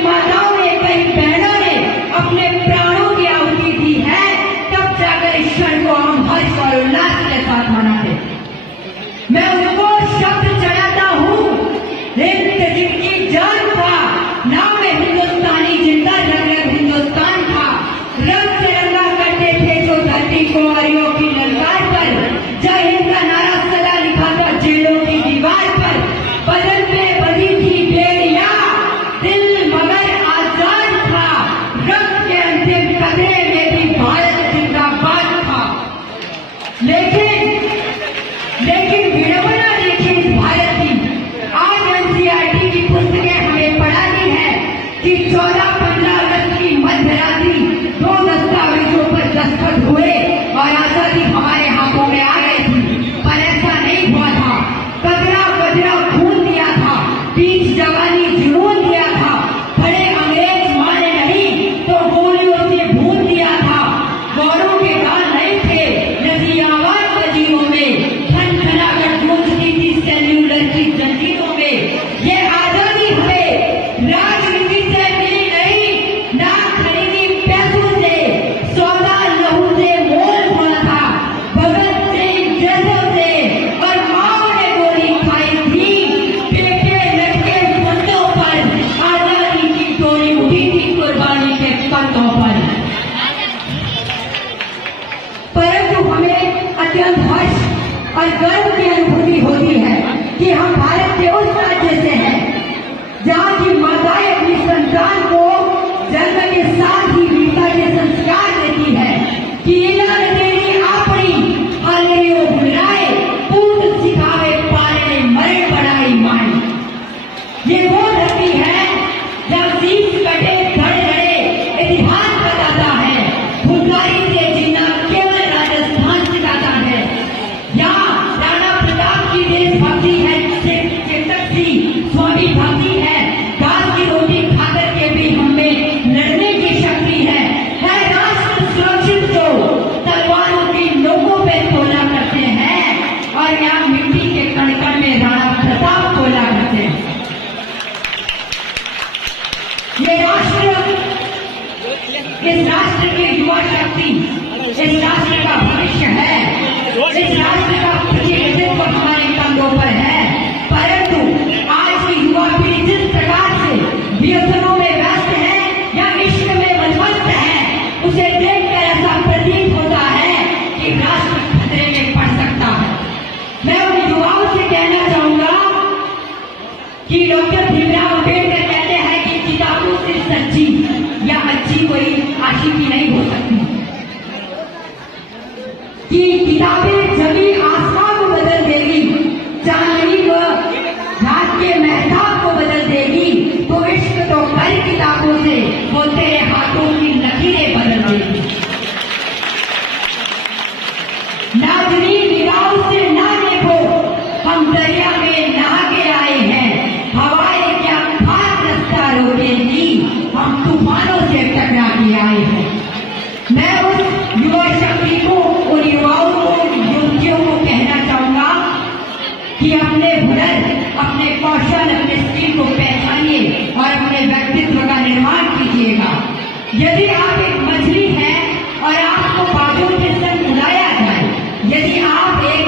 कई माताओं ने, कई बहनों ने अपने प्राणों की आहुति दी है, तब जाकर इस क्षण को हम हर्ष और उल्लास के साथ मनाते। मैं उनको शब्द चढ़ाता हूँ, जिनकी जान था, नाम में हिंदुस्तानी, जिंदा जगह हिंदुस्तान था, रंग तिरंगा करते थे जो धरती को हरियों की ललकार पर, जय हिंद का नारा सदा लिखा था जेलों की दीवार पर, बदन पे बधी थी बेड़िया, दिल मगर आजाद था, रक्त के अंतिम कतरे में भी भारत जिंदाबाद था। लेकिन विडंबना देखिए इस भारत की। आज एनसीईआरटी की पुस्तकें हमें पढ़ाती है कि 14-15 अगस्त की मध्यरात्रि 2 दस्तावेजों पर दस्तखत हुए और आजादी हमारे हाथों में आ गई थी, पर ऐसा नहीं हुआ था। कदरा बजरा खून दिया था, बीच जवानी जुनून दिया था, बड़े अंग्रेज माने नहीं तो गोलियों से भून दिया था। गौरों के गाल नहीं थे, नदी आवाज नदियों में, खनखनाहट गूंजती थी सेल्यूलर की जंजीरों में। ये आजादी हमें राजनीति से मिली नहीं, ना खरीदी पैसों से, सौदा लहू से मोल हुआ था, भगत सिंह जैसों से, और माओ ने गोली खाई थी, पेटे लटके फंदों पर, आजादी की डोरी उठी थी कुर्बानी के कंधों पर। परंतु हमें अत्यंत हर्ष और गर्व की अनुभूति होती है कि हम भारत के उस राज्य से हैं जहाँ की माताएं अपनी संतान को जन्म के साथ ही वीरता के संस्कार देती है कि इन्हें तेरी आपड़ी हालेरियो बुलाए, पूत सिखावे पाले मरण बढ़ाई माई। ये वो धरती है जब शीश कटे धड़ धड़े इतिहास बताता है, फुलकारी से जीना केवल राजस्थान सिखाता है। यहाँ राणा प्रताप की देशभक्ति है, चेतक सी स्वामी भक्ति है, घास की रोटी खाकर के भी हमें लड़ने की शक्ति है राष्ट्र सुरक्षित जो तलवारों की नोकों पे तोला करते हैं, और यहाँ मिट्टी के कण कण में राणा प्रताप तोला करते हैं। ये राष्ट्र, इस राष्ट्र की युवा शक्ति, इस राष्ट्र का भविष्य है, इस राष्ट्र का प्रतिनिधित्व हमारे कंधों पर है। परंतु आज की युवा पीढ़ी जिस प्रकार से व्यसनों में व्यस्त है या इश्क में मदमस्त है, उसे देखकर ऐसा प्रतीत होता है कि राष्ट्र खतरे में पड़ सकता है। मैं उन युवाओं से कहना चाहूंगा कि डॉक्टर भीमराव अम्बेडकर कहते हैं कि किताबों से सच्ची या अच्छी कोई आशिकी नहीं हो सकती, कि किताबें जमी आसमान को बदल देगी, चांदनी को रात के महताब को बदल देगी, तो इश्क तो कई किताबों से वो तेरे हाथों की लकीरें बदल देगी। नाज़रीन निगाहों से ना देखो, हम दरिया में नहा के आए हैं, हवाएं क्या खास रास्ता रोकेंगी, हम तूफानों से टकरा के आए हैं। मैं उस युवा शक्ति को, उन युवाओं को, युवतियों को कहना चाहूंगा कि अपने हुनर, अपने कौशल, अपने स्किल को पहचानिए और अपने व्यक्तित्व का निर्माण कीजिएगा। यदि आप एक मछली हैं और आपको बाजों के संग उड़ाया जाए, यदि आप एक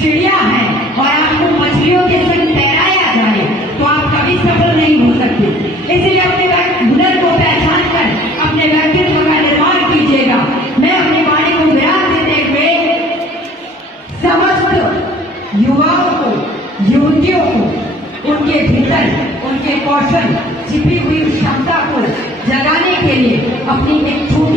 चिड़िया हैं और आपको मछलियों के संग तैराया जाए, तो आप कभी सफल नहीं हो सकते। इसलिए अपने हुनर को पहचान कर अपने व्यक्तित्व का निर्माण कीजिएगा। मैं अपनी वाणी को विराम देते हुए समस्त युवाओं को, युवतियों को, उनके भीतर उनके कौशल, छिपी हुई क्षमता को जगाने के लिए अपनी एक छोटी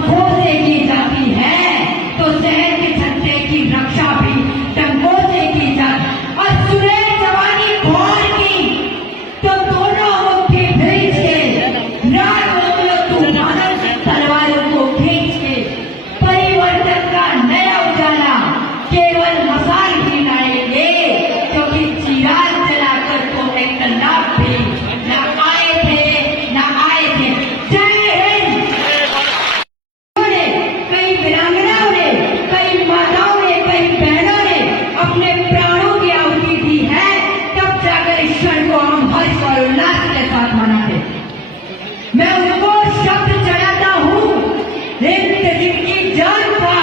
पंखों से की जाती है तो शहर के छत्ते की रक्षा भी डंकों से की जाती। और सुने जवानी कौन की तो दोनों मुट्ठी भेज के तूफानों तलवारों को खींच के परिवर्तन का नया उजाला केवल मसाल ही लाएंगे, क्योंकि चिराग जलाकर तो इनकलाब भी न आए थे। जय हिंद। कई वीरांगनाओं ने, कई माताओं ने, कई बहनों ने अपने प्राणों की आहुति दी है, तब जाकर इस क्षण को हम हर्ष और उल्लास के साथ मनाते। मैं उनको शब्द चढ़ाता हूँ, हिंद जिनकी जान था,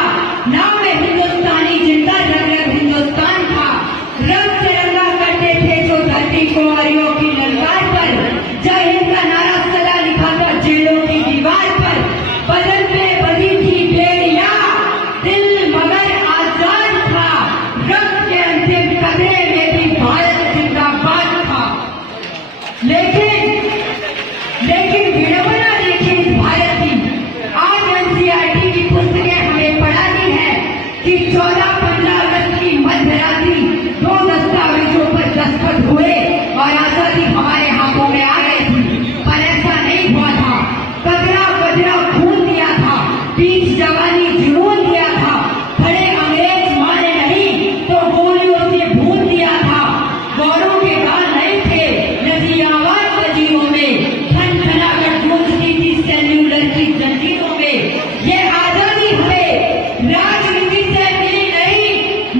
नाम में हिंदुस्तानी, जिंदा जगह हिंदुस्तान था, रंग तिरंगा करते थे जो धरती को आर्यों की ललकार पर, जय हिंद का नारा सदा लिखा था जेलों की दीवार पर, बदन पे बधी थी बेड़िया, दिल मगर आजाद था, रक्त के अंतिम कतरे में भी भारत जिंदाबाद था। लेकिन विडंबना देखिए इस भारत की। आज एनसीईआरटी की पुस्तकें हमें पढ़ाती है कि 14-15 अगस्त की मध्य रात्रि 2 दस्तावेजों पर दस्तखत हुए और आजादी हमारे हाथों में आ गई थी, पर ऐसा नहीं हुआ था। कतरा कतरा खून दिया था, बीच जवानी जुनून दिया था, खड़े अंग्रेज माने नहीं तो गोलियों से भून दिया था। गौरों के गाल नहीं थे, नदी आवाज नदियों में खनखना कर गूंजती थी सेल्यूलर की जंजीरों में। ये आजादी हमें राजनीति से मिली नहीं,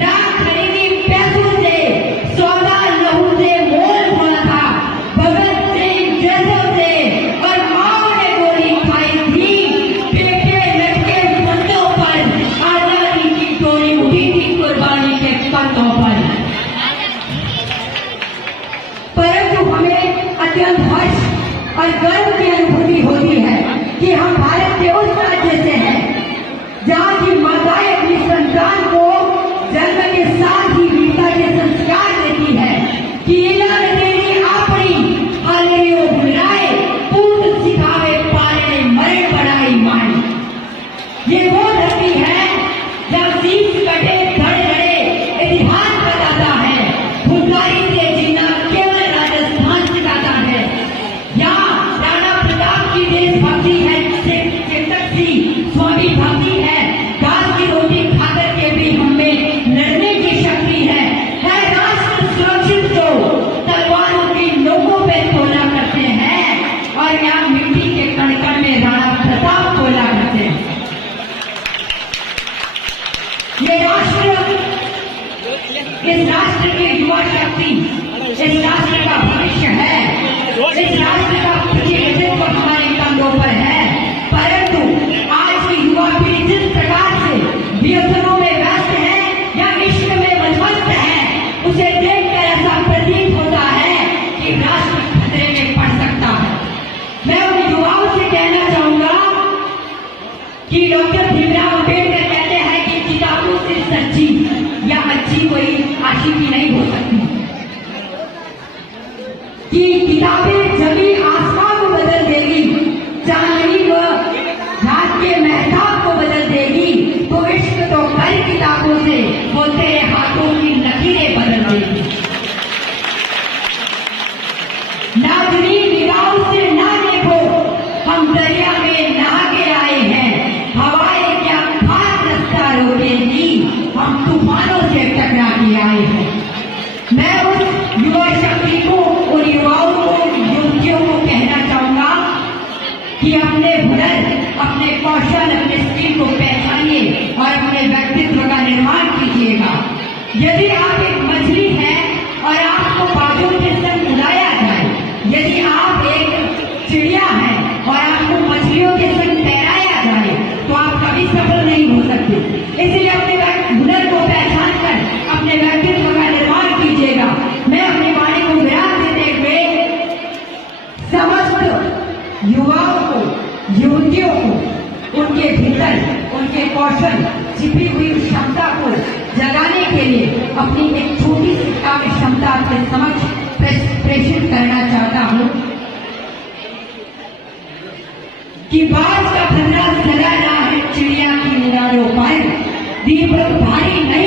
ना खरीदी पैसों से, सौदा लहू से मोल हुआ था, भगत सिंह जैसों से। और माओ ने गोली खाई थी, पेटे लटके फंदों पर, आजादी की डोरी उठी थी कुर्बानी के कंधों पर। परंतु हमें अत्यंत हर्ष और गर्व की अनुभूति होती है कि हम भारत के उस राज्य से हैं जहाँ की माताएं अपनी संतान को जन्म के साथ ही वीरता के संस्कार देती है कि इन्होंने तेरी आपड़ी हालियों बुलाए, पूत सिखावे पाले मरण बढ़ाई माई। ये वो धरती है जब शीश कटे धड़ लड़े इतिहास बताता है, खुददारी से जीना केवल राजस्थान सिखाता है। यहाँ राणा प्रताप की देशभक्ति है, चेतक सी स्वामी भक्ति है, घास की रोटी खाकर के भी हमें लड़ने की शक्ति है राष्ट्र सुरक्षित जो तलवारों की नोकों पे तोला करते हैं और यहाँ मिट्टी के कण कण में राणा प्रताप तोला करते हैं। ये राष्ट्र, इस राष्ट्र की युवा शक्ति, इस राष्ट्र का भविष्य है, इस राष्ट्र का प्रतिनिधित्व हमारे कंधों पर है। परंतु आज की युवा पीढ़ी जिस प्रकार से व्यसनों में व्यस्त है या इश्क में मदमस्त है, उसे देखकर ऐसा प्रतीत होता है कि राष्ट्र खतरे में पड़ सकता है। मैं उन युवाओं से कहना चाहूंगा कि डॉक्टर भीमराव अम्बेडकर कहते हैं कि किताबों से सच्ची या अच्छी कोई आशिकी नहीं हो सकती, कि किताबें जमी आसमान को बदल देगी, चांदनी को रात के महताब को बदल देगी, तो इश्क तो कई किताबों से वो तेरे हाथों की लकीरें बदल देगी। नाज़रीन निगाहों से ना देखो, हम दरिया में नहा के आए हैं, हवाएं क्या खास रास्ता रोकेंगी, हम तूफानों से टकरा के आए हैं। मैं उस युवा शक्ति को, उन युवाओं को, युवतियों को कहना चाहूंगा कि अपने हुनर, अपने कौशल, अपने स्किल को पहचानिए और अपने व्यक्तित्व का निर्माण कीजिएगा। यदि आप एक मछली हैं और आपको बाजों के संग उड़ाया जाए, यदि आप एक चिड़िया हैं और आपको मछलियों के संग तैराया जाए, तो आप कभी सफल नहीं हो सकते। इसलिए अपने हुनर को पहचान कर अपने व्यक्तित्व का निर्माण कीजिएगा। मैं अपनी वाणी को विराम देते हुए समस्त युवाओं को, युवतियों को उनके भीतर उनके कौशल, छिपी हुई क्षमता को जगाने के लिए अपनी एक छोटी सी काव्य क्षमता के समक्ष प्रेषित करना चाहता हूँ कि बाज का खतरा जगा रहा है। व्रतधारी नहीं